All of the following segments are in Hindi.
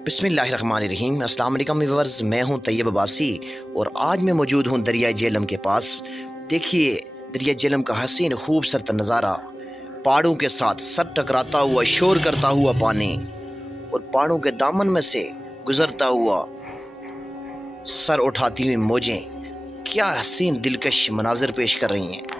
बिस्मिल्लाहिर्रहमानिर्रहीम। अस्सलाम वालेकुम व्यूअर्स, मैं हूं तैयब अब्बासी और आज मैं मौजूद हूं दरिया झेलम के पास। देखिए दरिया झेलम का हसीन खूबसूरत नज़ारा, पहाड़ों के साथ सर टकराता हुआ शोर करता हुआ पानी और पहाड़ों के दामन में से गुजरता हुआ सर उठाती हुई मौजें, क्या हसीन दिलकश मनाजिर पेश कर रही हैं।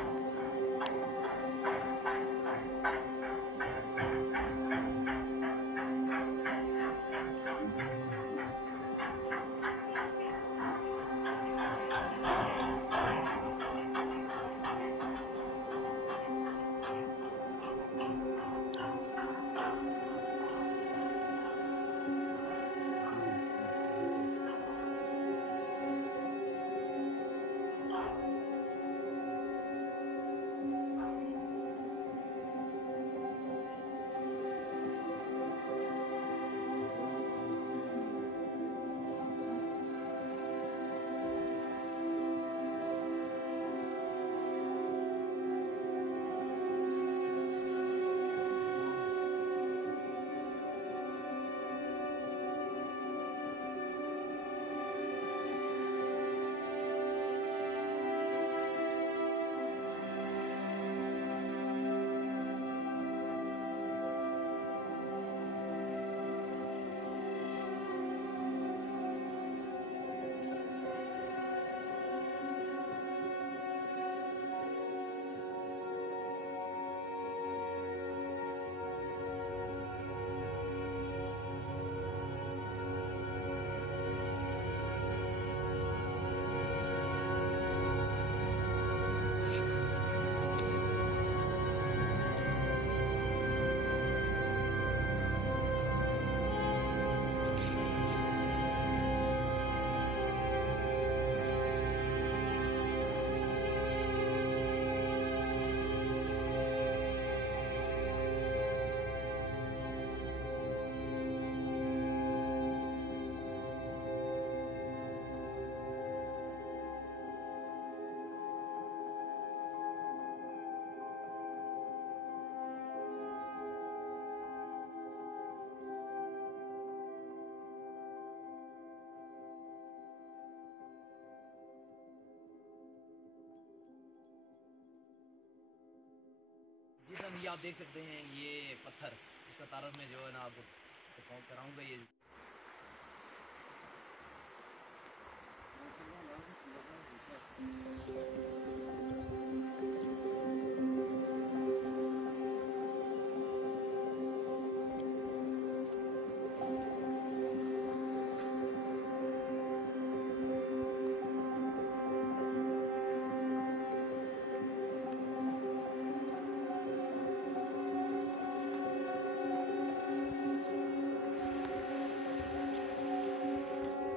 जी सर, ये आप देख सकते हैं, ये पत्थर, इसका तारफ में जो है ना आपको कराऊंगा। ये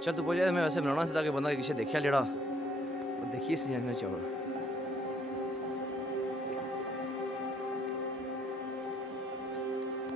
चल तू बोझे मैं वैसे बनाना था ताकि बंदा किसी देखिया लेड़ा और देखिए सी जाना चाहिए।